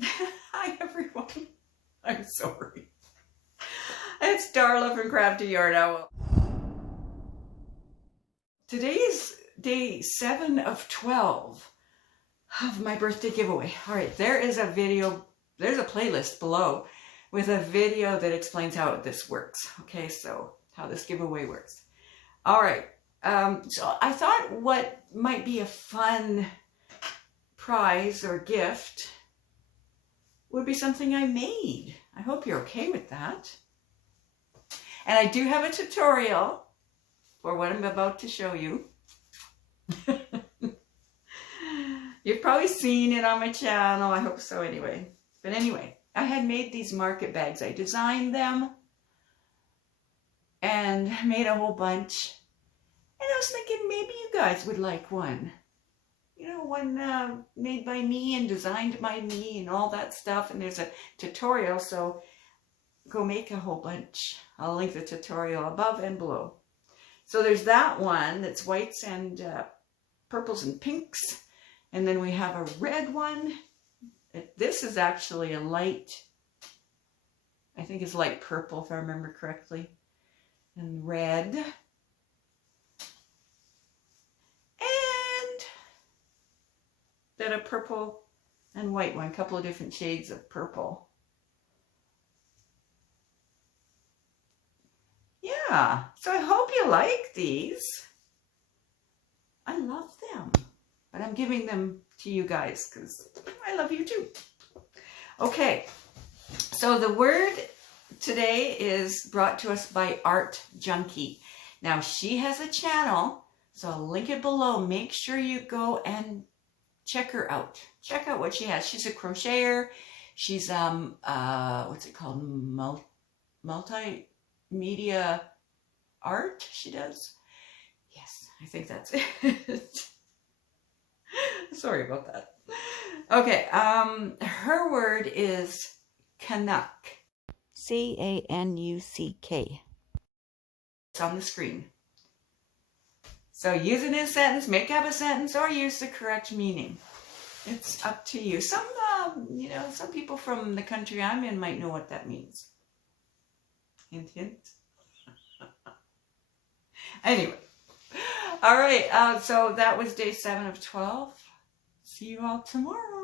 Hi everyone. I'm sorry. It's Darla from Crafty Yarn Owl. Today is day 7 of 12 of my birthday giveaway. All right, there is a video, there's a playlist below with a video that explains how this works. Okay, so how this giveaway works. All right, so I thought what might be a fun prize or gift would be something I made. I hope you're okay with that. And I do have a tutorial for what I'm about to show you. You've probably seen it on my channel. I hope so anyway. But anyway, I had made these market bags. I designed them and made a whole bunch. And I was thinking maybe you guys would like one. You know, one made by me and designed by me and all that stuff. And there's a tutorial, so go make a whole bunch. I'll link the tutorial above and below. So there's that one that's whites and purples and pinks. And then we have a red one. This is actually a light, I think it's light purple if I remember correctly. And red. And then a purple and white one, a couple of different shades of purple. Yeah, so I hope you like these. I love them, but I'm giving them to you guys because I love you too. Okay, so the word today is brought to us by Art Junkie. Now she has a channel, so I'll link it below. Make sure you go and check her out. Check out what she has. She's a crocheter. She's what's it called? Multimedia art she does. Yes, I think that's it. Sorry about that. Okay, her word is Canuck. C-A-N-U-C-K. It's on the screen. So use it in a sentence, make up a sentence, or use the correct meaning. It's up to you. Some, you know, some people from the country I'm in might know what that means. Hint, hint. Anyway. All right. So that was day 7 of 12. See you all tomorrow.